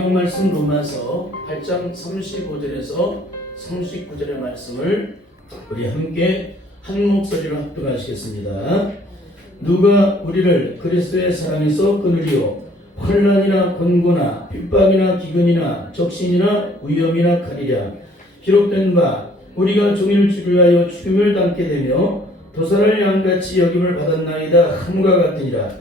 성경 말씀 로마서 8장 35절에서 39절의 말씀을 우리 함께 한 목소리로 합독하시겠습니다. 누가 우리를 그리스도의 사랑에서 끊으리요? 환난이나 곤고나 핍박이나 기근이나 적신이나 위험이나 칼이랴. 기록된 바 우리가 종일 주를 위하여 죽임을 당게 되며 도살할 양같이 여김을 받았나이다 함과 같으니라.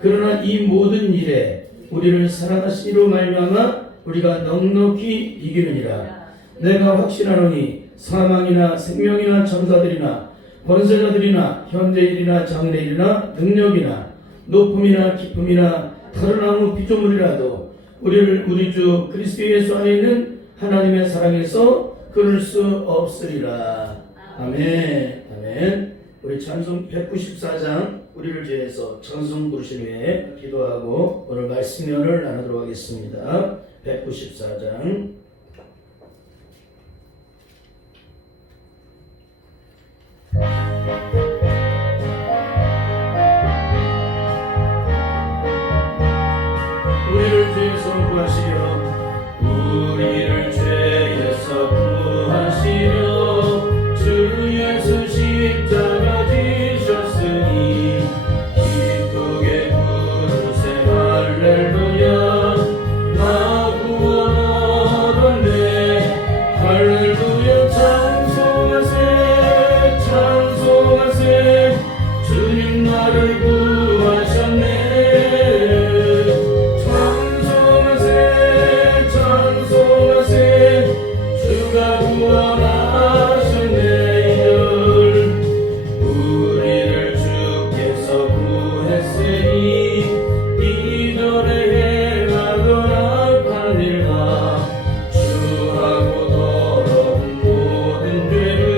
그러나 이 모든 일에 우리를 사랑하시니로 말미암아 우리가 넉넉히 이기느니라. 내가 확신하노니 사망이나 생명이나 천사들이나 권세자들이나 현재일이나 장래일이나 능력이나 높음이나 깊음이나 다른 아무 피조물이라도 우리를 우리 주 그리스도 예수 안에 있는 하나님의 사랑에서 끊을 수 없으리라. 아멘. 아멘. 우리 찬송 194장 우리를 위해서 찬송 부르신 후에 기도하고 오늘 말씀면을 나누도록 하겠습니다. 194장 우리를 죄에서 구하시려 우리를 죄에서 구하시려 주 예수 십자가 지셨으니 기쁘게 부르세 할렐루야. 나 구원 얻었네 할렐루야. 찬송하세 찬송하세 주님 나를 구하셨네. 주가 구원하셨네. 우리를 주께서 구했으니 이전에 행하던 악한 일과 주하고 더러운 모든 죄를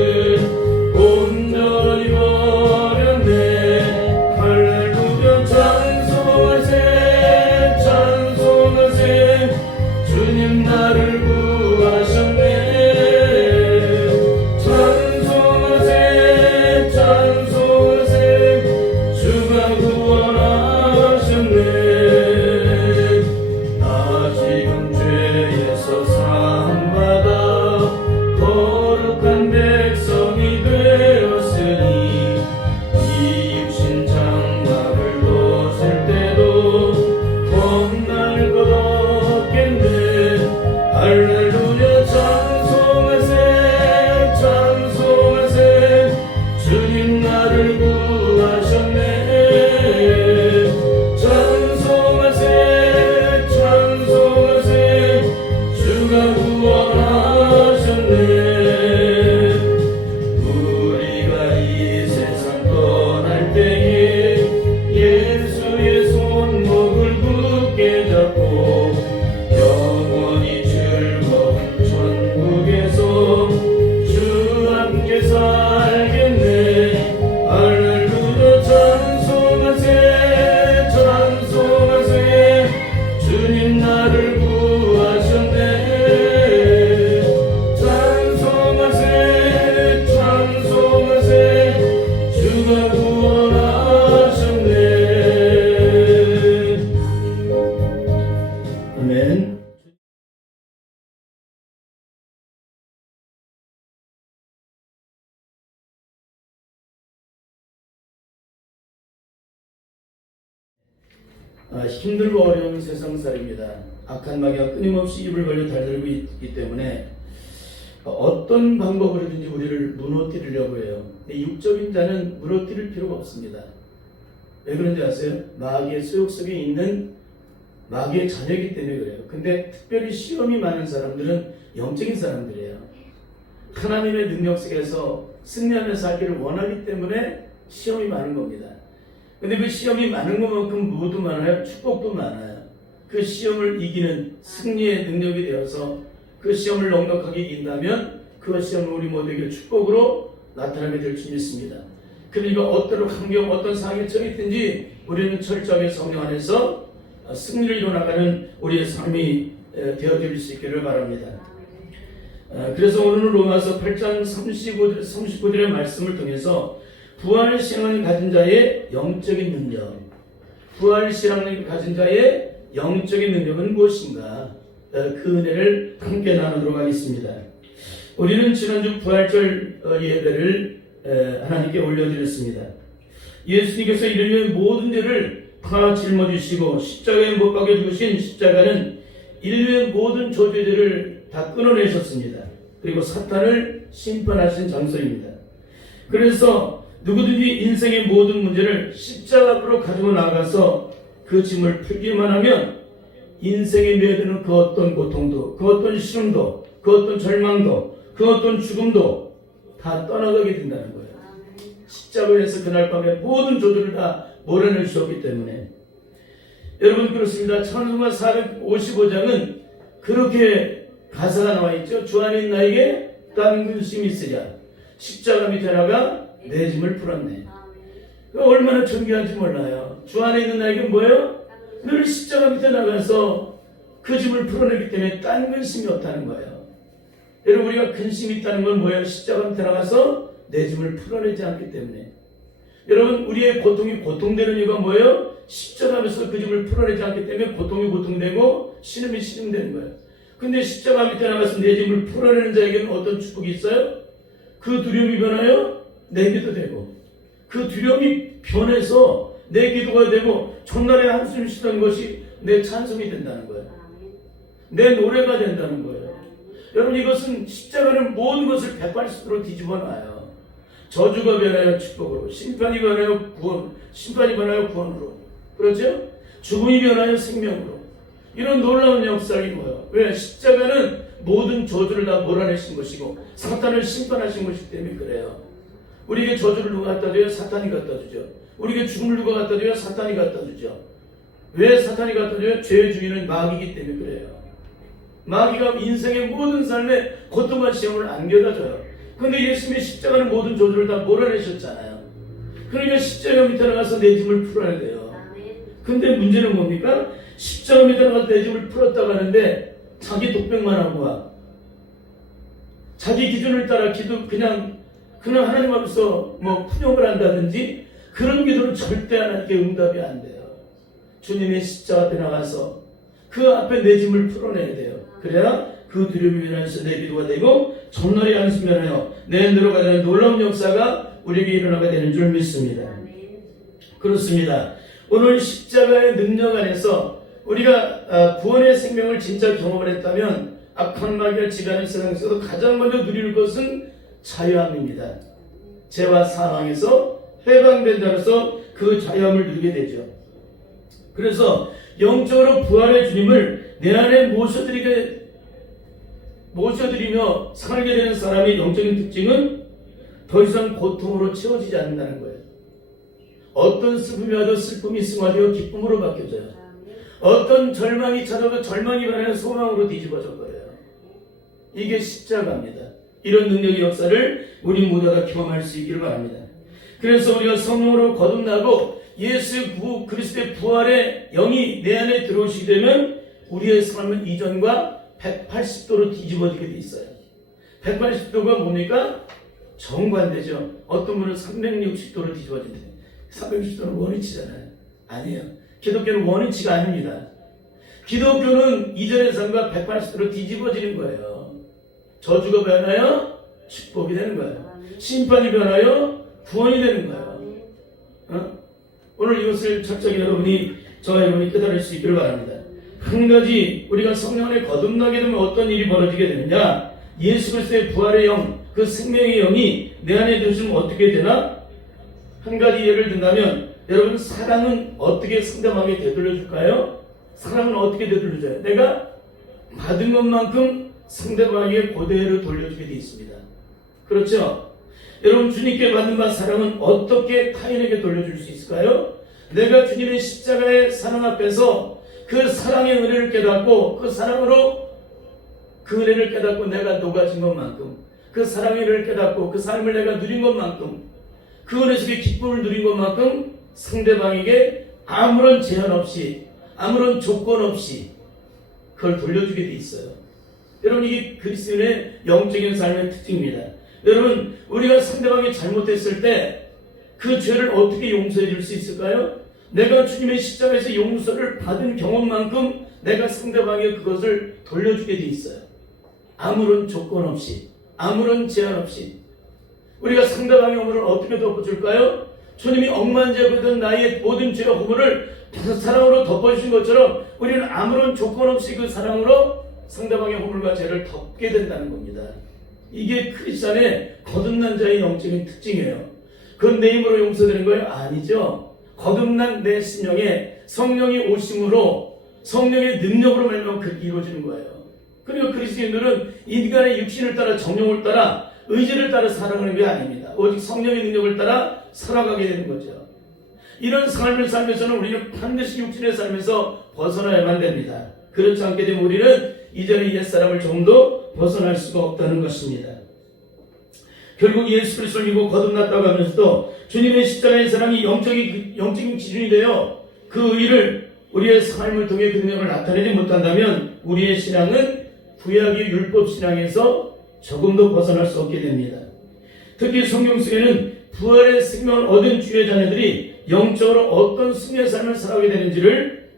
온전히 버렸네. 할렐루야. 찬송하세 찬송하세 주님 나를 구하셨네. 찬송하세 찬송하세 주가 구원하셨네. 나 지금 죄에서 사함받아 거룩한 백성이 되었으니 이 육신 장막을 벗을 때도 겁날 것 없겠네. 할렐루야. 찬송하세 찬송하세 주님 나를 구하셨네. 찬송하세 찬송하세 주가 구원하셨네. 우리가 이 세상 떠날 때에 예수의 손목을 굳게 잡고 영원히 즐거운 천국에서 주 함께 살겠네. 할렐루야. 찬송하세 찬송하세 주님 나를 구하셨네. 찬송하세 찬송하세 주가 구원하셨네. 아멘. 힘들고 어려운 세상살입니다. 악한 마귀가 끊임없이 입을 벌려 달들고 있기 때문에 어떤 방법으로든지 우리를 무너뜨리려고 해요. 육적인 자는 무너뜨릴 필요가 없습니다. 왜 그런지 아세요? 마귀의 수욕 속에 있는 마귀의 자녀이기 때문에 그래요. 근데 특별히 시험이 많은 사람들은 영적인 사람들이에요. 하나님의 능력 속에서 승리하며 살기를 원하기 때문에 시험이 많은 겁니다. 근데 그 시험이 많은 것만큼 뭐도 많아요? 축복도 많아요. 그 시험을 이기는 승리의 능력이 되어서 그 시험을 넉넉하게 이긴다면 그 시험은 우리 모두에게 축복으로 나타나게 될 줄 믿습니다. 그러니까 어떤 환경, 어떤 상황에 처했든지 우리는 철저하게 성령 안에서 승리를 이뤄나가는 우리의 삶이 되어질 수 있기를 바랍니다. 그래서 오늘은 로마서 8장 39절의 말씀을 통해서 부활신앙을 가진 자의 영적인 능력, 부활신앙을 가진 자의 영적인 능력은 무엇인가? 그 은혜를 함께 나누도록 하겠습니다. 우리는 지난주 부활절 예배를 하나님께 올려드렸습니다. 예수님께서 인류의 모든 죄를 다 짊어지시고 십자가에 못 박혀 죽으신 십자가는 인류의 모든 저주들을 다 끊어내셨습니다. 그리고 사탄을 심판하신 장소입니다. 그래서 누구든지 인생의 모든 문제를 십자가 앞으로 가지고 나가서 그 짐을 풀기만 하면 인생에 매여드는 그 어떤 고통도, 그 어떤 시름도, 그 어떤 절망도, 그 어떤 죽음도 다 떠나가게 된다는 거예요. 십자가에서 그날 밤에 모든 저주를 다 몰아낼 수 없기 때문에. 여러분, 그렇습니다. 찬송가 455장은 그렇게 가사가 나와 있죠. 주 안에 있는 나에게 딴 근심이 있으랴. 십자가 밑에 나가 내 짐을 풀었네. 얼마나 존귀한지 몰라요. 주 안에 있는 나에게 뭐예요? 늘 십자가 밑에 나가서 그 짐을 풀어내기 때문에 딴 근심이 없다는 거예요. 여러분, 우리가 근심이 있다는 건 뭐예요? 십자가 밑에 나가서 내 짐을 풀어내지 않기 때문에. 여러분, 우리의 고통이 고통되는 이유가 뭐예요? 십자가 앞에서 그 짐을 풀어내지 않기 때문에 고통이 고통되고 신음이 신음되는 거예요. 근데 십자가 밑에 나가서 내 짐을 풀어내는 자에게는 어떤 축복이 있어요? 그 두려움이 변하여 내 기도 되고, 그 두려움이 변해서 내 기도가 되고, 전날에 한숨 쉬던 것이 내 찬송이 된다는 거예요. 내 노래가 된다는 거예요. 여러분, 이것은 십자가는 모든 것을 180도로 뒤집어 놔요. 저주가 변하여 축복으로, 심판이 변하여 구원으로, 그렇죠? 죽음이 변하여 생명으로. 이런 놀라운 역사가 뭐예요? 왜? 십자가는 모든 저주를 다 몰아내신 것이고 사탄을 심판하신 것이기 때문에 그래요. 우리에게 저주를 누가 갖다 줘요? 사탄이 갖다 주죠. 우리에게 죽음을 누가 갖다 줘요? 사탄이 갖다 주죠. 왜 사탄이 갖다 줘요? 죄의 주인은 마귀이기 때문에 그래요. 마귀가 인생의 모든 삶에 고통과 시험을 안겨다 줘요. 그런데 예수님의 십자가는 모든 저주를 다 몰아내셨잖아요. 그러니까 십자가 밑에 나가서 내 짐을 풀어야 돼요. 근데 문제는 뭡니까? 십자가 밑에 나가서 내 짐을 풀었다고 하는데 자기 독백만 하고 와. 자기 기준을 따라 그냥 하나님 앞에서 푸념을 한다든지 그런 기도는 절대 하나님께 응답이 안 돼요. 주님의 십자가 앞에 나가서 그 앞에 내 짐을 풀어내야 돼요. 그래야 그 두려움이 변해서 내 기도가 되고 전날의 안심이 변하여 내 들어가야 되는 놀라운 역사가 우리에게 일어나게 되는 줄 믿습니다. 그렇습니다. 오늘 십자가의 능력 안에서 우리가 구원의 생명을 진짜 경험을 했다면 악한 마귀가 지배하는 세상에서도 가장 먼저 누릴 것은 자유함입니다. 죄와 사망에서 해방된 자로서 그 자유함을 누리게 되죠. 그래서 영적으로 부활의 주님을 내 안에 모셔드리며 살게 되는 사람의 영적인 특징은 더 이상 고통으로 채워지지 않는다는 거예요. 어떤 슬픔이 와도 슬픔이 승화되어 기쁨으로 바뀌어져요. 어떤 절망이 찾아도 절망이 변하여 소망으로 뒤집어져 버려요. 이게 십자가입니다. 이런 능력의 역사를 우리 모두가 경험할 수 있기를 바랍니다. 그래서 우리가 성령으로 거듭나고 예수 그리스도의 부활의 영이 내 안에 들어오시게 되면 우리의 삶은 이전과 180도로 뒤집어지게 돼 있어요. 180도가 뭡니까? 정반대죠. 어떤 분은 360도로 뒤집어진대. 360도는 원위치잖아요. 아니에요. 기독교는 원위치가 아닙니다. 기독교는 이전의 삶과 180도로 뒤집어지는 거예요. 저주가 변하여 축복이 되는 거예요. 심판이 변하여 구원이 되는 거예요. 오늘 이것을 철저히 저와 여러분이 깨달을 수 있기를 바랍니다. 한 가지 우리가 성령 안에 거듭나게 되면 어떤 일이 벌어지게 되느냐? 예수 그리스도의 부활의 영, 그 생명의 영이 내 안에 들으시면 어떻게 되나? 한 가지 예를 든다면 여러분, 사랑은 어떻게 상대방에게 되돌려줄까요? 사랑은 어떻게 되돌려줘요? 내가 받은 것만큼 상대방에게 그대로 돌려주게 되어 있습니다. 그렇죠? 여러분, 주님께 받는 바 사랑은 어떻게 타인에게 돌려줄 수 있을까요? 내가 주님의 십자가의 사랑 앞에서 그 사랑의 은혜를 깨닫고 그 사랑으로 그 은혜를 깨닫고 내가 녹아진 것만큼, 그 사랑의 은혜를 깨닫고 그 삶을 내가 누린 것만큼, 그 은혜 속에 기쁨을 누린 것만큼 상대방에게 아무런 제한 없이, 아무런 조건 없이 그걸 돌려주게 돼 있어요. 여러분, 이게 그리스도인의 영적인 삶의 특징입니다. 여러분, 우리가 상대방이 잘못했을 때 그 죄를 어떻게 용서해 줄 수 있을까요? 내가 주님의 십자가에서 용서를 받은 경험만큼 내가 상대방에게 그것을 돌려주게 돼 있어요. 아무런 조건 없이, 아무런 제한 없이. 우리가 상대방의 허물을 어떻게 덮어줄까요? 주님이 억만죄거든 나의 모든 죄와 허물을 사랑으로 덮어주신 것처럼 우리는 아무런 조건 없이 그 사랑으로 상대방의 허물과 죄를 덮게 된다는 겁니다. 이게 크리스찬의 거듭난 자의 영적인 특징이에요. 그건 내 힘으로 용서되는 거예요? 아니죠. 거듭난 내 심령에 성령이 오심으로 성령의 능력으로 말미암아 그렇게 이루어지는 거예요. 그리고 그리스도인들은 인간의 육신을 따라 정욕을 따라 의지를 따라 살아가는 게 아닙니다. 오직 성령의 능력을 따라 살아가게 되는 거죠. 이런 삶을 살면서는 우리는 반드시 육신의 삶에서 벗어나야만 됩니다. 그렇지 않게 되면 우리는 이전의 옛사람을 조금도 벗어날 수가 없다는 것입니다. 결국 예수 그리스도를 믿고 거듭났다고 하면서도 주님의 십자가의 사랑이 영적인 기준이 되어 그 의를 우리의 삶을 통해 그 능력을 나타내지 못한다면 우리의 신앙은 구약의 율법 신앙에서 조금도 벗어날 수 없게 됩니다. 특히 성경 속에는 부활의 생명을 얻은 주의 자녀들이 영적으로 어떤 승리의 삶을 살아가게 되는지를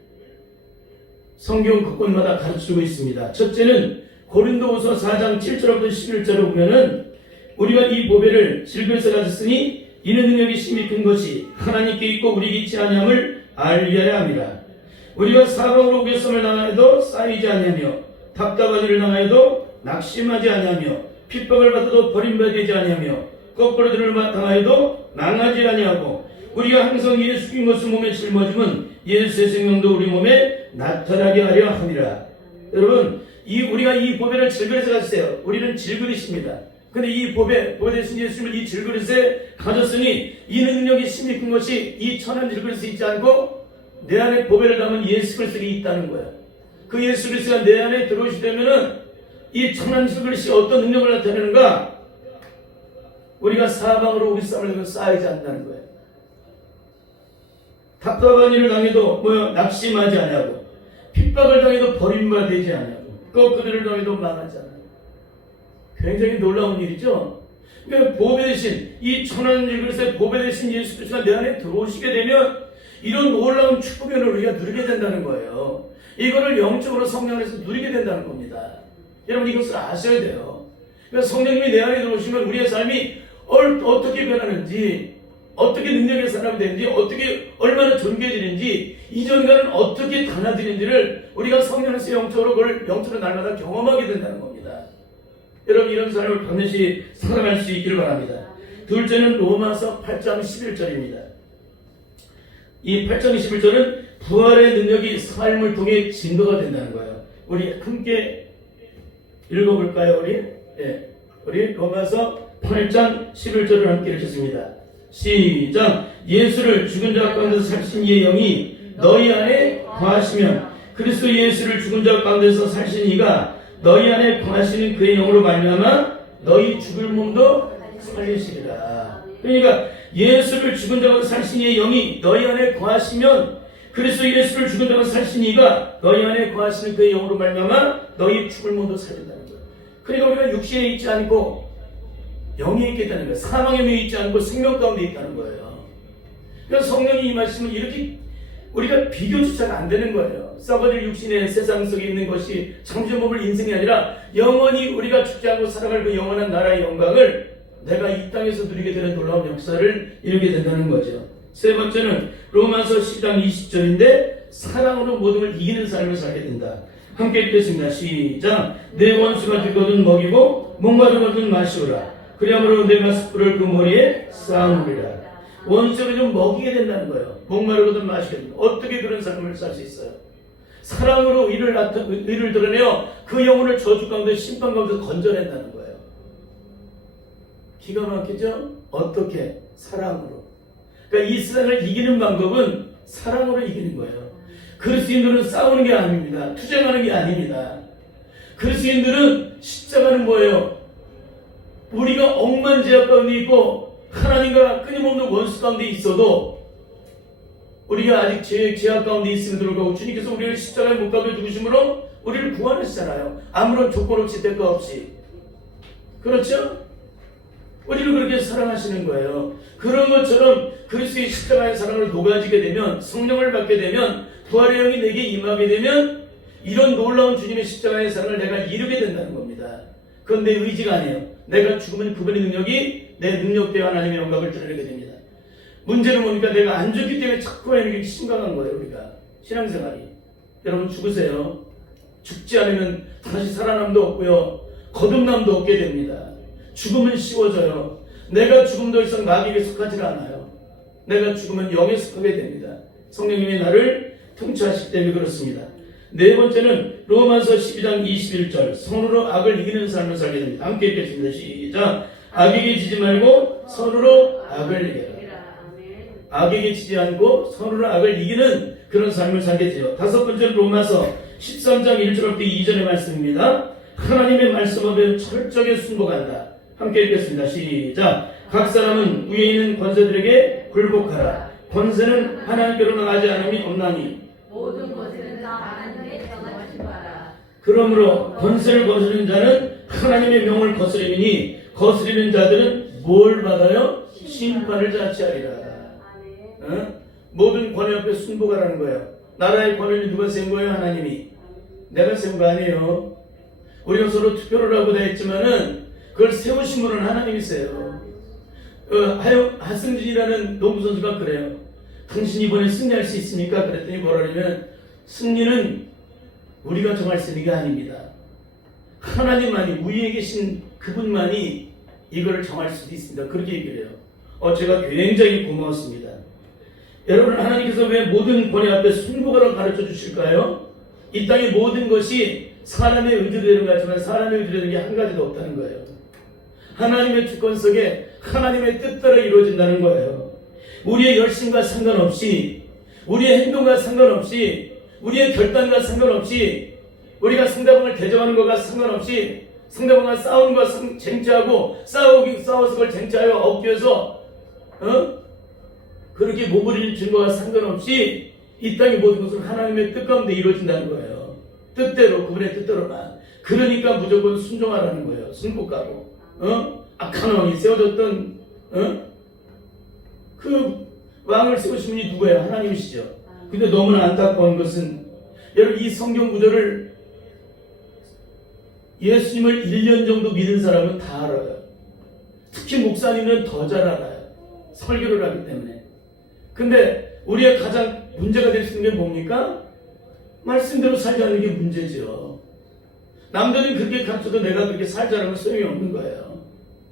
성경 곳곳마다 가르치고 있습니다. 첫째는 고린도후서 4장 7절부터 11절을 보면은 우리가 이 보배를 질그릇에 가졌으니 이는 능력이 심히 큰 것이 하나님께 있고 우리에게 있지 아니함을 알려야 합니다. 우리가 사방으로 우겨섬을 당하여도 쌓이지 아니하며 답답한 일을 당하여도 낙심하지 아니하며 핍박을 받아도 버림받지 아니하며 거꾸로 들을 당하여도 망하지 아니하고 우리가 항상 예수 긴 것을 몸에 짊어짐은 예수의 생명도 우리 몸에 나타나게 하려 함이라. 여러분, 우리가 이 보배를 질그릇에 가졌어요. 우리는 질그릇입니다. 근데 이 보배 대신 예수님을 이 질그릇에 가졌으니 이 능력이 심히 큰 것이 이 천한 질그릇에 있지 않고 내 안에 보배를 담은 예수 그리스도가 있다는 거예요. 그 예수 그리스도가 내 안에 들어오시려면은 이 천한 질그릇이 어떤 능력을 나타내는가? 우리가 사방으로 우리 쌈을 쌓이지 않는다는 거예요. 답답한 일을 당해도 낙심하지 아니하고 핍박을 당해도 버림받지 아니하고 거꾸로를 당해도 망하지 않아요. 굉장히 놀라운 일이죠. 그러니까 보배 대신 이 천한 질그릇의 보배 대신 예수 그리스도가 내 안에 들어오시게 되면 이런 놀라운 축복을 우리가 누리게 된다는 거예요. 이거를 영적으로 성령 안에서 누리게 된다는 겁니다. 여러분 이것을 아셔야 돼요. 그러니까 성령님이 내 안에 들어오시면 우리의 삶이 어떻게 변하는지, 어떻게 능력의 사람이 되는지, 어떻게 얼마나 존귀해지는지, 이전과는 어떻게 달라지는지를 우리가 성령 안에서 영적으로 그걸 영적으로 날마다 경험하게 된다는 겁니다. 여러분 이런 삶을 반드시 살아갈 수 있기를 바랍니다. 둘째는 로마서 8장 11절입니다. 이 8장 11절은 부활의 능력이 삶을 통해 증거가 된다는 거예요. 우리 함께 읽어볼까요? 우리 로마서 8장 11절을 함께 읽겠습니다. 시작. 예수를 죽은 자 가운데서 살신 이의 영이 너희 안에 거하시면 그리스도 예수를 죽은 자 가운데서 살신 이가 너희 안에 거하시는 그의 영으로 말미암아 너희 죽을 몸도 살리시리라. 그러니까 예수를 죽은 자 가운데서 살신 이의 영이 너희 안에 거하시면 그리스도 예수를 죽은 자 가운데서 살신 이가 너희 안에 거하시는 그의 영으로 말미암아 너희 죽을 몸도 살린다는 거예요. 그러니까 우리가 육신에 있지 않고 영에 있겠다는 거예요. 사망에 매여 있지 않고 생명 가운데 있다는 거예요. 그러니까 성령이 임하시면 이렇게 우리가 비교조차가 안 되는 거예요. 썩어질 육신의 세상 속에 있는 것이 잠시 몸을 인생이 아니라 영원히 우리가 죽지 않고 살아갈 그 영원한 나라의 영광을 내가 이 땅에서 누리게 되는 놀라운 역사를 이루게 된다는 거죠. 세 번째는 로마서 10장 20절인데 사랑으로 모든 걸 이기는 삶을 살게 된다. 함께 읽겠습니다. 시작. 내 원수가 죽거든 먹이고 목마르거든 마시오라. 그리하므로 내가 숯불을 그 머리에 쌓아놓으리라. 원수를 좀 먹이게 된다는 거예요. 목마르거든 마시게 된다. 어떻게 그런 삶을 살 수 있어요? 사랑으로 의를 드러내어 그 영혼을 저주 가운데 심판 가운데서 건져낸다는 거예요. 기가 막히죠? 어떻게? 사랑으로. 그러니까 이 세상을 이기는 방법은 사랑으로 이기는 거예요. 그리스도인들은 싸우는 게 아닙니다. 투쟁하는 게 아닙니다. 그리스도인들은 십자가는 뭐예요? 우리가 억만 죄악 가운데 있고 하나님과 끊임없는 원수 가운데 있어도 우리가 아직 죄악 가운데 있음에도 불구하고 주님께서 우리를 십자가에 못 박혀 죽으심으로 우리를 구원하시잖아요. 아무런 조건 없이 대가 없이. 그렇죠? 우리를 그렇게 사랑하시는 거예요. 그런 것처럼 그리스도의 십자가의 사랑을 녹아지게 되면 성령을 받게 되면 부활의 영이 내게 임하게 되면 이런 놀라운 주님의 십자가의 사랑을 내가 이루게 된다는 겁니다. 그건 내 의지가 아니에요. 내가 죽으면 그분의 능력이 내 능력대로 하나님의 영광을 드러내게 됩니다. 문제는 뭡니까? 내가 안 죽기 때문에 자꾸 이렇게 심각한 거예요. 우리가 신앙생활이. 여러분 죽으세요. 죽지 않으면 다시 살아남도 없고요, 거듭남도 없게 됩니다. 죽으면 쉬워져요. 내가 죽음 더 이상 마귀에게 속하지 않아요. 내가 죽으면 영에 속하게 됩니다. 성령님이 나를 통치하시기 때문에 그렇습니다. 네 번째는 로마서 12장 21절, 선으로 악을 이기는 삶을 살게 됩니다. 함께 읽겠습니다. 시작. 악에게 지지 말고 선으로 악을 이겨라. 악에게 지지 않고 선으로 악을 이기는 그런 삶을 살게 돼요. 다섯 번째는 로마서 13장 1절부터 2절의 말씀입니다. 하나님의 말씀 앞에 철저하게 순복한다. 함께 읽겠습니다. 시작. 각 사람은 위에 있는 권세들에게 굴복하라. 권세는 하나님께로 나가지 않음이 없나니 모든 권세는 다 하나님의 정하신 바라. 그러므로 권세를 거스르는 자는 하나님의 명을 거스리니 거스리는 자들은 뭘 받아요? 심판을 자취하리라. 모든 권위 앞에 순복하라는 거예요. 나라의 권위를 누가 세운 거예요? 하나님이. 내가 세운 거 아니에요. 우리가 서로 투표를 하고 다 했지만은 그걸 세우신 분은 하나님이세요. 하승진이라는 농구 선수가 그래요. 당신 이번에 승리할 수 있습니까? 그랬더니 뭐라냐면 승리는 우리가 정할 수 있는 게 아닙니다. 하나님만이, 위에 계신 그분만이 이거를 정할 수도 있습니다. 그렇게 얘기를 해요. 제가 굉장히 고마웠습니다. 여러분, 하나님께서 왜 모든 권위 앞에 순복하라고 가르쳐 주실까요? 이 땅의 모든 것이 사람의 의지로 되는 것 같지만 사람의 의지로 되는 게 한 가지도 없다는 거예요. 하나님의 주권 속에 하나님의 뜻대로 이루어진다는 거예요. 우리의 열심과 상관없이, 우리의 행동과 상관없이, 우리의 결단과 상관없이, 우리가 상대방을 대적하는 것과 상관없이, 상대방과 싸우는 것과 쟁취하고 싸워서 그걸 쟁취하여 억제해서 그렇게 몸부림을 준 것과 상관없이 이 땅의 모든 것은 하나님의 뜻 가운데 이루어진다는 거예요. 뜻대로, 그분의 뜻대로만. 그러니까 무조건 순종하라는 거예요. 순복하고. 악한 왕이 세워졌던 그 왕을 세우신 분이 누구예요? 하나님이시죠. 근데 너무나 안타까운 것은 여러분, 이 성경 구절을 예수님을 1년 정도 믿은 사람은 다 알아요. 특히 목사님은 더 잘 알아요. 설교를 하기 때문에. 근데 우리의 가장 문제가 될 수 있는 게 뭡니까? 말씀대로 살지 않는 게 문제죠. 남들은 그렇게 가르쳐도 내가 그렇게 살자라면 소용이 없는 거예요.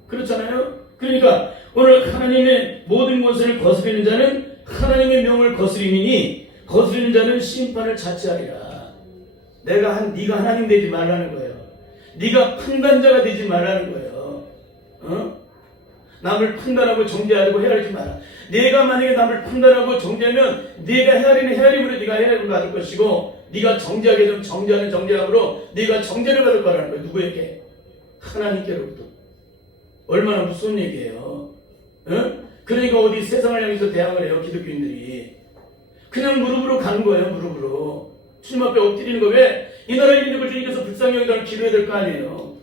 그렇잖아요? 그러니까 오늘 하나님의 모든 권세를 거스리는 자는 하나님의 명을 거스리니 거스리는 자는 심판을 자취하리라. 네가 하나님 되지 말라는 거예요. 네가 판단자가 되지 말라는 거예요. 남을 판단하고 정죄하고 헤아리지 마라. 네가 만약에 남을 판단하고 정죄하면 네가 헤아림으로 네가 헤아림을 받을 것이고, 네가 정죄하게 되면 정죄하는 정죄함으로 네가 정죄를 받을 거라는 거예요. 누구에게? 하나님께로부터. 얼마나 무서운 얘기예요. 그러니까 어디 세상을 향해서 대항을 해요, 기독교인들이. 그냥 무릎으로 가는 거예요. 무릎으로 주님 앞에 엎드리는 거. 왜? 이 나라의 민족을 주님께서 불쌍히 여기다가 기도해야 될 거 아니에요.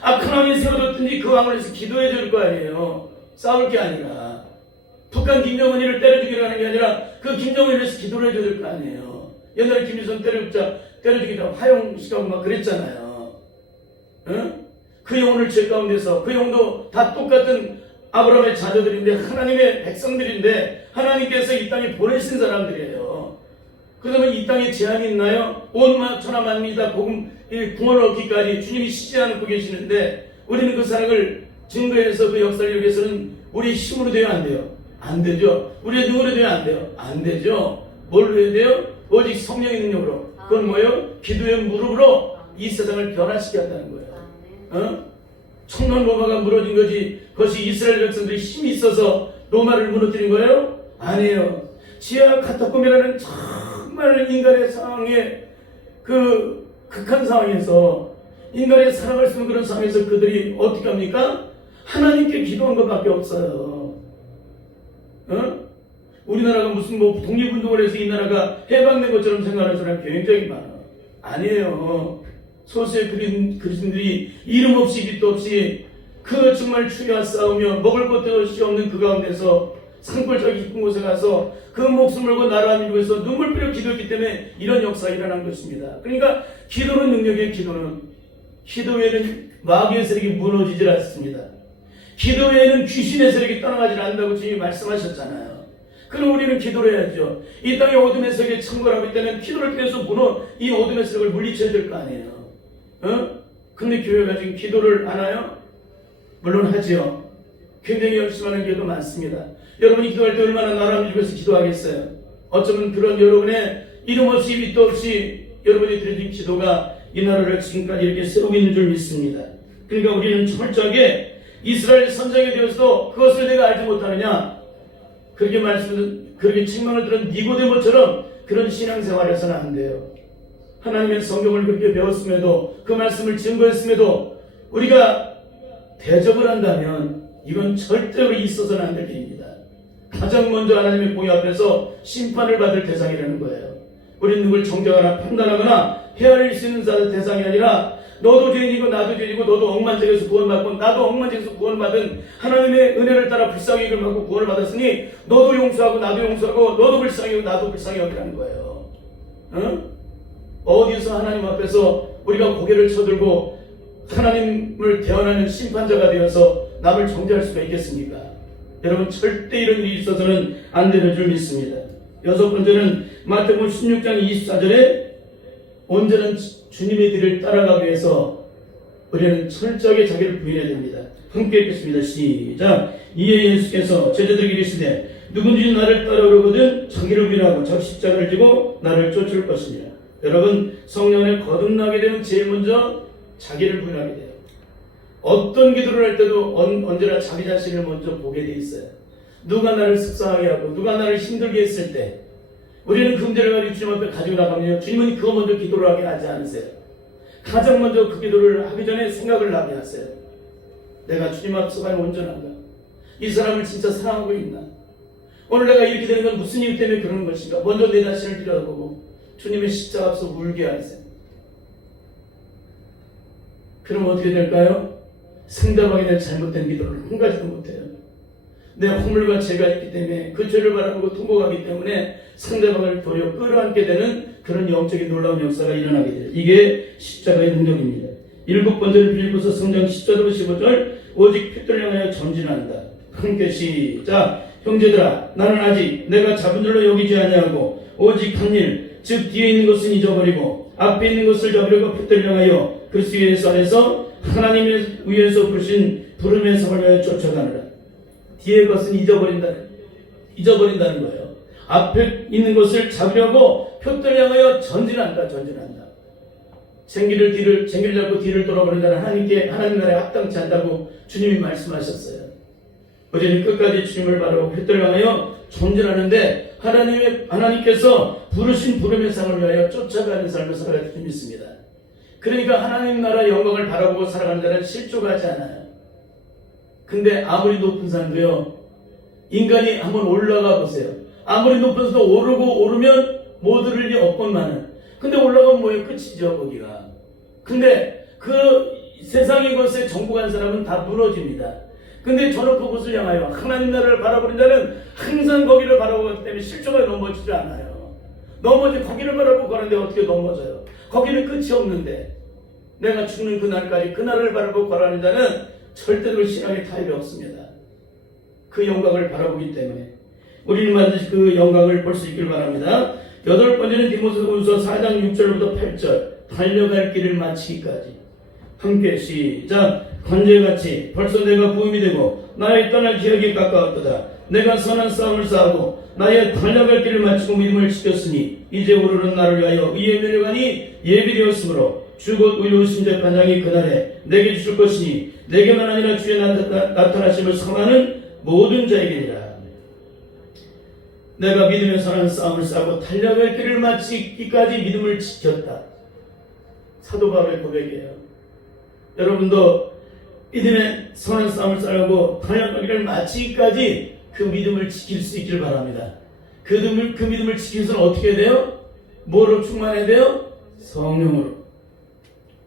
악한 왕이 세워졌든지 그 왕을 위해서 기도해 줄 거 아니에요. 싸울 게 아니라. 북한 김정은이를 때려주기로 하는 게 아니라 그 김정은을 위해서 기도를 해줘야 될 거 아니에요. 옛날에 김일성 때려주기로 화용시키고 막 그랬잖아요. 그 영혼을 죄 가운데서, 그 영혼도 다 똑같은 아브라함의 자녀들인데 하나님의 백성들인데 하나님께서 이 땅에 보내신 사람들이에요. 그러면 이 땅에 제한이 있나요? 온 천하 만민이 다 복음 구원을 얻기까지 주님이 쉬지 않고 계시는데 우리는 그 사랑을 증거해서 그 역사를 이루기 위해서는 우리의 힘으로 돼야 안 돼요? 안 되죠. 우리의 능으로 돼야 안 돼요? 안 되죠. 뭘로 해야 돼요? 오직 성령의 능력으로. 그건 뭐예요? 기도의 무릎으로 이 세상을 변화시켜야 한다는 거예요. 청론 로마가 무너진 거지 그것이 이스라엘 백성들이 힘이 있어서 로마를 무너뜨린 거예요? 아니에요. 지하 카타콤이라는 정말 인간의 상황에 그 극한 상황에서 인간의 살아갈 수 있는 그런 상황에서 그들이 어떻게 합니까? 하나님께 기도한 것밖에 없어요. 우리나라가 무슨 독립운동을 해서 이 나라가 해방된 것처럼 생각하는 사람이 굉장히 많아요. 아니에요. 소수의 그리스도인들이 이름 없이 빛도 없이 그 정말 추위와 싸우며 먹을 것도 없이 없는 그 가운데서 산골 저기 깊은 곳에 가서 그 목숨을 걸고 나라를 위해서 눈물흘려 기도했기 때문에 이런 역사가 일어난 것입니다. 그러니까 기도는 능력이에요. 기도 외에는 마귀의 세력이 무너지질 않습니다. 기도 외에는 귀신의 세력이 떠나가지 않는다고 주님이 말씀하셨잖아요. 그럼 우리는 기도를 해야죠. 이 땅의 어둠의 세계에 창궐하고 있다면 기도를 통해서 이 어둠의 세력을 물리쳐야 될 거 아니에요. 근데 교회가 지금 기도를 하나요? 물론 하지요. 굉장히 열심히 하는 교회도 많습니다. 여러분이 기도할 때 얼마나 나라를 위해서 기도하겠어요? 어쩌면 그런 여러분의 이름 없이 밑도 없이 여러분이 드려진 기도가 이 나라를 지금까지 이렇게 세우고 있는 줄 믿습니다. 그러니까 우리는 철저하게 이스라엘 선장이 되어서도 그것을 내가 알지 못하느냐? 그렇게 책망을 들은 니고데모처럼 그런 신앙생활을 해서는 안 돼요. 하나님의 성경을 그렇게 배웠음에도 그 말씀을 증거했음에도 우리가 대적을 한다면 이건 절대로 있어서는 안 될 일입니다. 가장 먼저 하나님의 공의 앞에서 심판을 받을 대상이라는 거예요. 우리는 누굴 정죄하거나 판단하거나 헤아릴 수 있는 대상이 아니라 너도 죄인이고 나도 죄인이고 너도 억만장에서 구원받고 나도 억만장에서 구원받은 하나님의 은혜를 따라 불쌍히 여김을 받고 구원을 받았으니 너도 용서하고 나도 용서하고 너도 불쌍히 여기고 나도 불쌍히 여기라는 거예요. 어디서 하나님 앞에서 우리가 고개를 쳐들고 하나님을 대언하는 심판자가 되어서 남을 정죄할 수가 있겠습니까? 여러분 절대 이런 일이 있어서는 안 되는 줄 믿습니다. 여섯 번째는 마태복음 16장 24절에 온전한 주님의 길을 따라가기 위해서 우리는 철저하게 자기를 부인해야 됩니다. 함께 읽겠습니다. 시작. 이에 예수께서 제자들에게 이르시되 누구든지 나를 따라오려거든 자기를 부인하고 자기 십자가를 지고 나를 쫓을 것이니라. 여러분 성령 안에 거듭나게 되면 제일 먼저 자기를 부인하게 돼요. 어떤 기도를 할 때도 언제나 자기 자신을 먼저 보게 돼 있어요. 누가 나를 습상하게 하고 누가 나를 힘들게 했을 때 우리는 그 문제를 가지고 주님 앞에 가지고 나가면 주님은 그거 먼저 기도를 하게 하지 않으세요. 가장 먼저 그 기도를 하기 전에 생각을 나게 하세요. 내가 주님 앞에서 과연 온전한가? 이 사람을 진짜 사랑하고 있나? 오늘 내가 이렇게 되는 건 무슨 이유 때문에 그러는 것인가? 먼저 내 자신을 들여다보고 주님의 십자가 앞에서 울게 하세요. 그럼 어떻게 될까요? 상대방에 대한 잘못된 기도를 한 가지도 못해요. 내 허물과 죄가 있기 때문에 그 죄를 바라보고 통곡하기 때문에 상대방을 도려 끌어안게 되는 그런 영적인 놀라운 역사가 일어나게 돼요. 이게 십자가의 능력입니다. 일곱 번째는 빌립보서 3장 10절부터 15절 오직 핏들 향하여 전진한다. 함께 시작. 형제들아 나는 아직 내가 잡은 줄로 여기지 아니하고 오직 한 일 즉 뒤에 있는 것은 잊어버리고 앞에 있는 것을 잡으려고 핏들 향하여 그리스도 예수 안에서 하나님의 위에서 부르신 부름의 상을 위하여 쫓아가느라. 뒤에 것은 잊어버린다는 거예요. 앞에 있는 것을 잡으려고 표들 향하여 전진한다. 쟁기를 잡고 뒤를 돌아버린다는 하나님 나라에 합당치 않다고 주님이 말씀하셨어요. 우리는 끝까지 주님을 바라보고 표들 향하여 전진하는데 하나님께서 부르신 부름의 상을 위하여 쫓아가는 삶을 살아갈 줄 믿습니다. 그러니까 하나님 나라 영광을 바라보고 살아가는 자는 실족하지 않아요. 근데 아무리 높은 산도요, 인간이 한번 올라가 보세요. 아무리 높은 산도 오르면 못 오를 리 없건만은. 근데 올라가면 뭐예요? 끝이죠, 거기가. 근데 그 세상의 것에 정복한 사람은 다 무너집니다. 근데 저는 그곳을 향하여 하나님 나라를 바라보는 자는 항상 거기를 바라보기 때문에 실족하게 넘어지지 않아요. 거기를 바라보고 가는데 어떻게 넘어져요? 거기는 끝이 없는데 내가 죽는 그날까지 그 나라를 바라보고 가라는 자는 절대로 신앙의 타협이 없습니다. 그 영광을 바라보기 때문에 우리는 반드시 그 영광을 볼 수 있길 바랍니다. 여덟 번째는 디모데후서 4장 6절부터 8절 달려갈 길을 마치기까지. 함께 시작. 관제같이 벌써 내가 부임이 되고 나의 떠날 기약이 가까웠도다. 내가 선한 싸움을 싸우고 나의 달려갈 길을 마치고 믿음을 지켰으니 이제 오르는 나를 위하여 의의 면류관이 예비되었으므로 주곧 의로우신 재판장이 그날에 내게 주실 것이니 내게만 아니라 주의 나타나심을 선하는 모든 자에게니라. 내가 믿음의 선한 싸움을 싸우고 달려갈 길을 마치기까지 믿음을 지켰다. 사도 바울의 고백이에요. 여러분도 믿음의 선한 싸움을 싸우고 달려갈 길을 마치기까지 그 믿음을 지킬 수 있기를 바랍니다. 그 믿음을 지키기 위해서는 어떻게 해야 돼요? 뭐로 충만해야 돼요? 성령으로.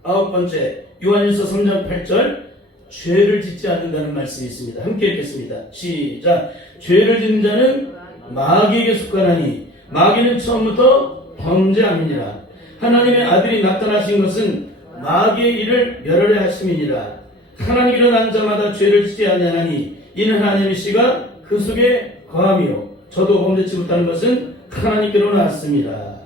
아홉 번째, 요한일서 3장 8절 죄를 짓지 않는다는 말씀이 있습니다. 함께 읽겠습니다. 시작. 죄를 짓는 자는 마귀에게 속하나니 마귀는 처음부터 범죄함이니라. 하나님의 아들이 나타나신 것은 마귀의 일을 멸하려 하심이니라. 하나님께로 난 자마다 죄를 짓지 아니하나니 이는 하나님의 씨가 그 속에 거하며 저도 범죄치 못하는 것은 하나님께로 나왔습니다.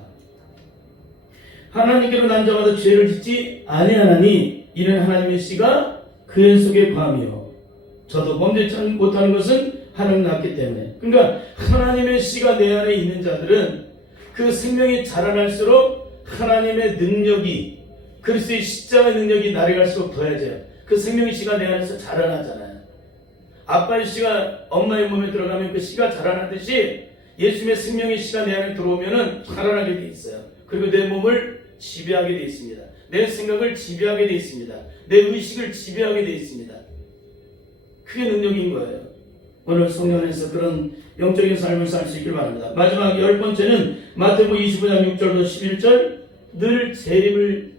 하나님께로 난 자마다 죄를 짓지 아니하나니 이는 하나님의 씨가 그의 속에 거하며 저도 범죄치 못하는 것은 하나님 낳았기 때문에. 그러니까 하나님의 씨가 내 안에 있는 자들은 그 생명이 자라날수록 하나님의 능력이, 그리스도의 십자가의 능력이 나를 갈수록 더해져요. 그 생명의 씨가 내 안에서 자라나잖아요. 아빠의 씨가 엄마의 몸에 들어가면 그 씨가 자라나듯이 예수님의 생명의 씨가 내 안에 들어오면은 자라나게 돼 있어요. 그리고 내 몸을 지배하게 돼 있습니다. 내 생각을 지배하게 돼 있습니다. 내 의식을 지배하게 돼 있습니다. 그게 능력인 거예요. 오늘 성령 안에서 그런 영적인 삶을 살 수 있길 바랍니다. 마지막 10번째는 마태복음 25장 6절부터 11절, 늘 재림을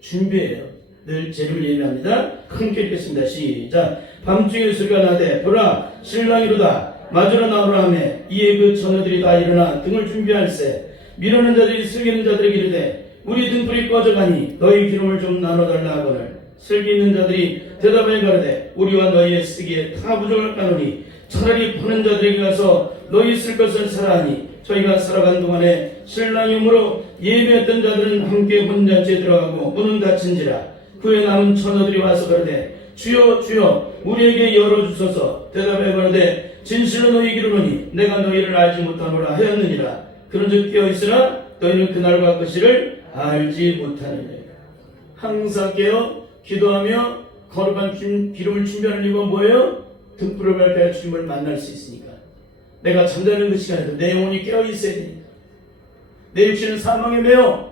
준비해요. 늘 재림을 예비합니다. 함께 읽겠습니다. 시작. 밤중에 소리가 나되 보라 신랑이로다 마주러 나오라 하매 이에 그 처녀들이 다 일어나 등을 준비할세. 미루는 자들이 슬기는 자들에게 이르되 우리 등불이 꺼져가니 너희 기름을 좀 나눠달라 하거늘 슬기 있는 자들이 대답하여 가로되 우리와 너희의 쓰기에 다 부족할까노니 차라리 파는 자들에게 가서 너희 쓸 것을 사라 하니 저희가 살아간 동안에 신랑이 오므로 예배했던 자들은 함께 혼잔치에 들어가고 문은 닫힌지라. 그에 남은 처녀들이 와서 가로되 주여 주여 우리에게 열어주소서. 대답하여 가로되 진실로 너희에게 이르노니 내가 너희를 알지 못하노라 하였느니라. 그런즉 깨어있으라 너희는 그날과 그 시를 알지 못하느니라. 항상 깨어 기도하며 거룩한 기름을 준비하는 이유가 뭐예요? 등불을 밝혀야 주님을 만날 수 있으니까. 내가 잠자는 그 시간에도 내 영혼이 깨어 있어야 되니까. 내 육신은 사망에 매여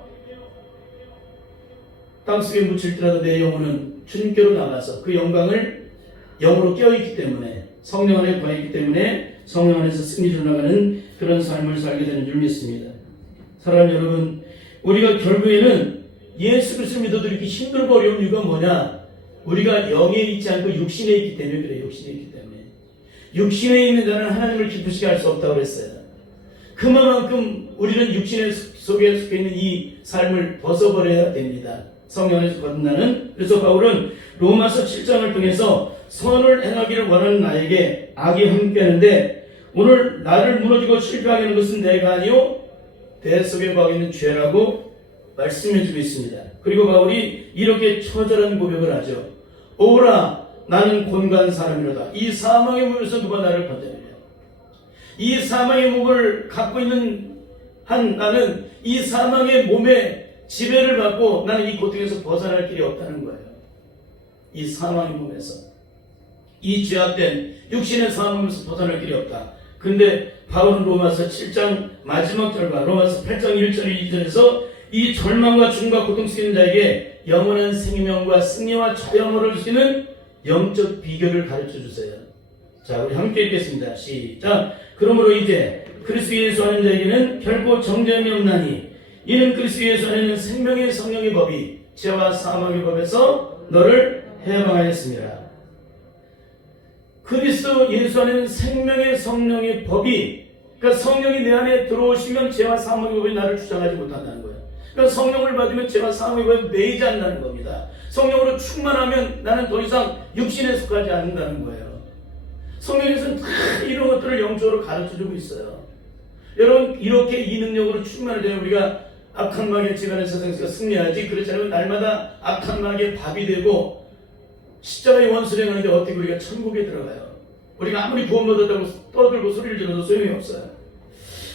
땅속에 묻힐지라도 내 영혼은 주님께로 나가서 그 영광을 영으로 깨어있기 때문에, 성령 안에 거했기 때문에 성령 안에서 승리로 나가는 그런 삶을 살게 되는 줄 믿습니다. 사랑하는 여러분, 우리가 결국에는 예수 그리스도를 믿어도 이렇게 힘들고 어려운 이유가 뭐냐? 우리가 영에 있지 않고 육신에 있기 때문에 그래요. 육신에 있기 때문에. 육신에 있는 자는 하나님을 기쁘시게 할 수 없다고 그랬어요. 그만큼 우리는 육신의 속에 속해 있는 이 삶을 벗어버려야 됩니다. 성령 안에서 거듭나는. 그래서 바울은 로마서 7장을 통해서 선을 행하기를 원하는 나에게 악이 함께하는데 오늘 나를 무너지고 실패하게 하는 것은 내가 아니요 배 속에 거하고 있는 죄라고 말씀해주고 있습니다. 그리고 바울이 이렇게 처절한 고백을 하죠. 오라 나는 곤고한 사람이로다. 이 사망의 몸에서 누가 나를 건져내랴. 이 사망의 몸을 갖고 있는 한 나는 이 사망의 몸에 지배를 받고 나는 이 고통에서 벗어날 길이 없다는 거예요. 이 사망의 몸에서, 이 죄악된 육신의 사망에서 벗어날 길이 없다. 근데 바울은 로마서 7장 마지막 절과 로마서 8장 1절 2절에서 이 절망과 죽음과 고통 속에 있는 자에게 영원한 생명과 승리와 자영을 얻을 수 있는 영적 비결을 가르쳐 주세요. 자, 우리 함께 읽겠습니다. 시작. 그러므로 이제 그리스도 예수 안에 자에게는 결코 정죄함이 없나니 이는 그리스도 예수 안에는 생명의 성령의 법이 죄와 사망의 법에서 너를 해방하였습니다. 그리스도 예수 안에는 생명의 성령의 법이, 그러니까 성령이 내 안에 들어오시면 죄와 사망의 법이 나를 주장하지 못한다는 거예요. 그러니까 성령을 받으면 죄와 사망의 법에 매이지 않는다는 겁니다. 성령으로 충만하면 나는 더 이상 육신에 속하지 않는다는 거예요. 성령에서는 다 이런 것들을 영적으로 가르쳐주고 있어요. 여러분, 이렇게 이 능력으로 충만을 되면 우리가 악한 마귀의 지간의 세상에서 승리하지, 그렇지 않으면 날마다 악한 마귀의 밥이 되고 십자가의 원수를 행하는데 어떻게 우리가 천국에 들어가요? 우리가 아무리 구원 얻었다고 떠들고 소리를 질러도 소용이 없어요.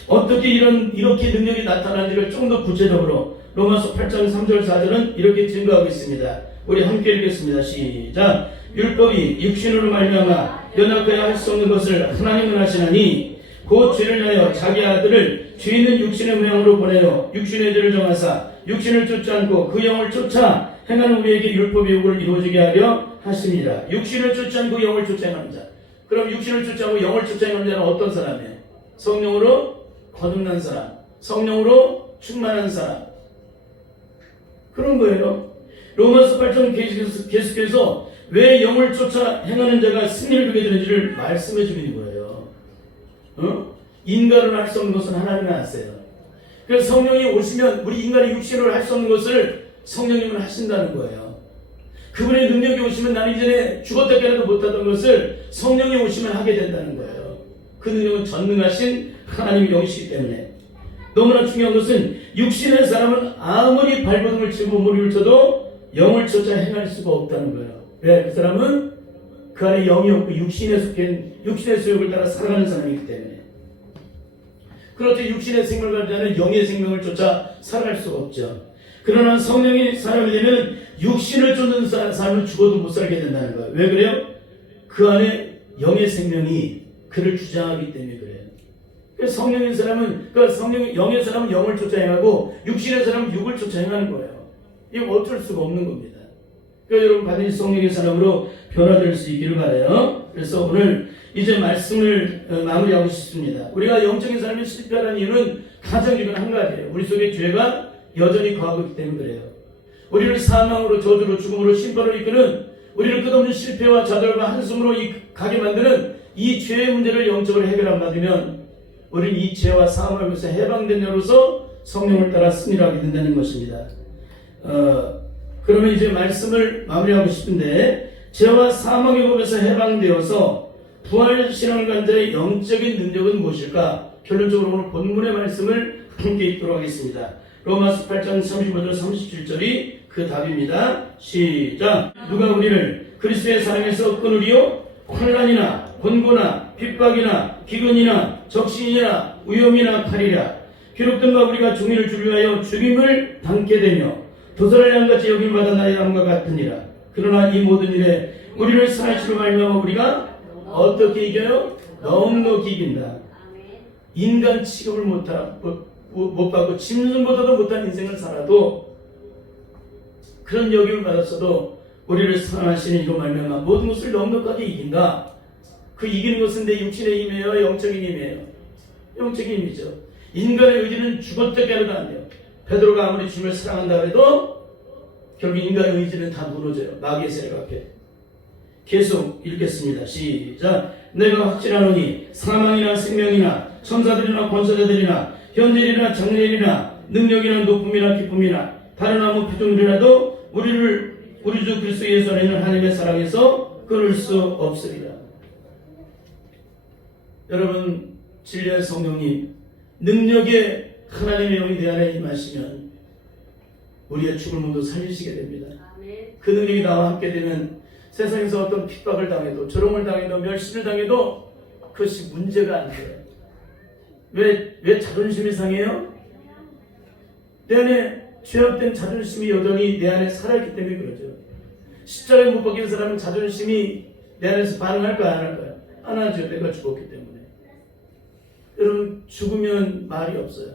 어떻게 이렇게 능력이 나타나는지를 좀 더 구체적으로 로마서 8장 3절 4절은 이렇게 증거하고 있습니다. 우리 함께 읽겠습니다. 시작. 율법이 육신으로 말미암아 연약하여 할 수 없는 것을 하나님은 하시나니 곧 죄를 위하여 자기 아들을 죄 있는 육신의 모양으로 보내어 육신의 죄를 정하사 육신을 쫓지 않고 그 영을 쫓아 행하는 우리에게 율법의 요구를 이루어지게 하려 하십니다. 육신을 쫓지 않고 영을 쫓아 행하는 자. 그럼 육신을 쫓지 않고 영을 쫓아 행하는 자는 어떤 사람이에요? 성령으로 거듭난 사람, 성령으로 충만한 사람, 그런 거예요. 로마서 8장 계속해서 왜 영을 쫓아 행하는 자가 승리를 보게 되는지를 말씀해 주는 거예요. 인간을 할 수 없는 것은 하나님이 아세요. 그래서 성령이 오시면 우리 인간의 육신으로 할 수 없는 것을 성령님은 하신다는 거예요. 그분의 능력이 오시면 나는 이전에 죽었다 깨어나도 못하던 것을 성령이 오시면 하게 된다는 거예요. 그 능력은 전능하신 하나님의 영이시기 때문에. 너무나 중요한 것은 육신의 사람은 아무리 발버둥을 치고 몸을 쳐도 영을 쫓아 행할 수가 없다는 거예요. 왜? 그 사람은 그 안에 영이 없고 육신의 수욕을 따라 살아가는 사람이기 때문에. 그렇게 육신의 생명을 가진 자는 영의 생명을 쫓아 살아갈 수가 없죠. 그러나 성령이 사람이 되면 육신을 쫓는 사람은 죽어도 못 살게 된다는 거예요. 왜 그래요? 그 안에 영의 생명이 그를 주장하기 때문에 그래요. 그래서 성령인 사람은, 영의 사람은 영을 쫓아 행하고 육신의 사람은 육을 쫓아 행하는 거예요. 이거 어쩔 수가 없는 겁니다. 그러니까 여러분 반드시 성령의 사람으로 변화될 수 있기를 바라요. 그래서 오늘 이제 말씀을 마무리하고 싶습니다. 우리가 영적인 삶이 실패하는 이유는 가장 이건 한 가지예요. 우리 속에 죄가 여전히 거하고 있기 때문에 그래요. 우리를 사망으로, 저주로, 죽음으로, 심판으로 이끄는, 우리를 끝없는 실패와 좌절과 한숨으로 가게 만드는 이 죄의 문제를 영적으로 해결 안 받으면 우리는 이 죄와 사망에서 해방된 자로서 성령을 따라 승리하게 된다는 것입니다. 그러면 이제 말씀을 마무리하고 싶은데, 죄와 사망의 법에서 해방되어서 부활신앙을 간 자의 영적인 능력은 무엇일까? 결론적으로 오늘 본문의 말씀을 함께 읽도록 하겠습니다. 로마서 8장 35절 37절이 그 답입니다. 시작. 누가 우리를 그리스도의 사랑에서 끊으리요? 환난이나 권고나 핍박이나 기근이나 적신이나 위험이나 칼이라. 비록 든가 우리가 종일을 주류하여 죽임을 당게 되며 도살을 양같이 여김받아 나의 암과 같으니라. 그러나 이 모든 일에 우리를 사하시로 말미암아 우리가 어떻게 이겨요? 넉넉히 이긴다. 인간 취급을 못 받고 짐승보다도 못한 인생을 살아도, 그런 여김을 받았어도 우리를 사랑하시는 이로 말미암아 모든 것을 넉넉하게 이긴다. 그 이기는 것은 내 육신의 힘이에요? 영적인 힘이에요? 영적인 힘이죠. 인간의 의지는 죽었다 깨어나도 안 돼요. 베드로가 아무리 주님을 사랑한다 해도 결국 인간의 의지는 다 무너져요. 마귀의 세력 앞에. 계속 읽겠습니다. 시작. 내가 확신하노니 사망이나 생명이나 천사들이나 권세자들이나 현재이나 장래이나 능력이나 높음이나 기쁨이나 다른 아무 피조물이라도 우리 주 그리스도 예수 안에 있는 하나님의 사랑에서 끊을 수 없으리라. 여러분, 진리의 성령님, 능력의 하나님의 영이 내 안에 임하시면 우리의 죽을 몸도 살리시게 됩니다. 그 능력이 나와 함께 되면 세상에서 어떤 핍박을 당해도, 조롱을 당해도, 멸시를 당해도 그것이 문제가 안 돼요. 왜 자존심이 상해요? 내 안에 죄악된 자존심이 여전히 내 안에 살아있기 때문에 그러죠. 십자가에 못 박힌 사람은 자존심이 내 안에서 반응할까요? 안 할까요? 안 하죠. 내가 죽었기 때문에. 여러분, 죽으면 말이 없어요.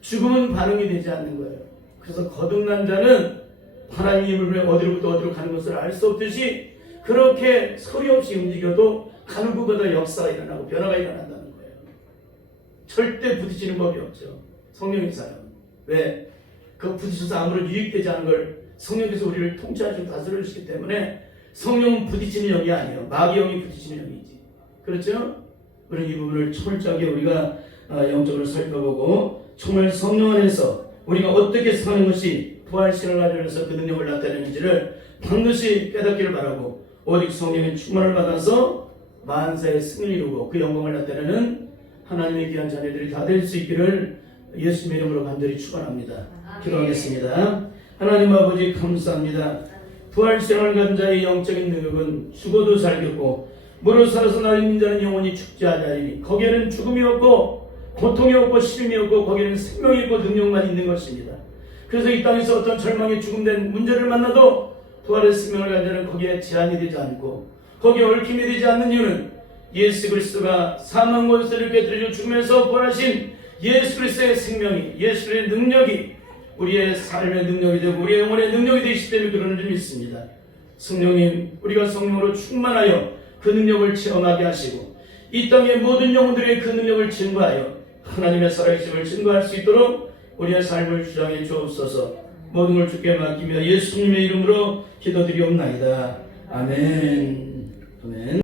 죽음은 반응이 되지 않는 거예요. 그래서 거듭난 자는 하나님의 힘을 어디로부터 어디로 가는 것을 알 수 없듯이 그렇게 소리 없이 움직여도 가는 곳마다 역사가 일어나고 변화가 일어난다는 거예요. 절대 부딪히는 법이 없죠. 성령의 사람. 왜? 그 부딪혀서 아무런 유익되지 않은 걸 성령께서 우리를 통치하시고 다스려 주시기 때문에 성령은 부딪히는 영이 아니에요. 마귀 영이 부딪히는 영이지. 그렇죠? 우리는 이 부분을 철저하게 우리가 영적으로 살펴보고 정말 성령 안에서 우리가 어떻게 사는 것이 부활신을 가지면서 그 능력을 나타내는지를 반드시 깨닫기를 바라고, 오직 성령의 충만을 받아서 만세의 승리를 이루고 그 영광을 나타내는 하나님의 귀한 자녀들이 다 될 수 있기를 예수님의 이름으로 간절히 축원합니다. 기도하겠습니다. 하나님 아버지 감사합니다. 부활신을 가진 자의 영적인 능력은 죽어도 살겠고 무릇 살아서 나의 자는 영원히 죽지 아니하리니 거기에는 죽음이 없고 고통이 없고 시름이 없고 거기에는 생명이 있고 능력만 있는 것입니다. 그래서 이 땅에서 어떤 절망의 죽음된 문제를 만나도 부활의 생명을 가진 자는 거기에 제한이 되지 않고 거기에 얽힘이 되지 않는 이유는 예수 그리스도가 사망과 권세를 깨뜨리고 죽으면서 부활하신 예수 그리스도의 생명이, 예수 그리스도의 능력이 우리의 삶의 능력이 되고 우리의 영혼의 능력이 되시기 때문에 그러는 줄 믿습니다. 성령님, 우리가 성령으로 충만하여 그 능력을 체험하게 하시고 이 땅의 모든 영혼들의 그 능력을 증거하여 하나님의 살아계심을 증거할 수 있도록 우리의 삶을 주장해 주옵소서. 모든 걸 주께 맡기며 예수님의 이름으로 기도드리옵나이다. 아멘. 아멘.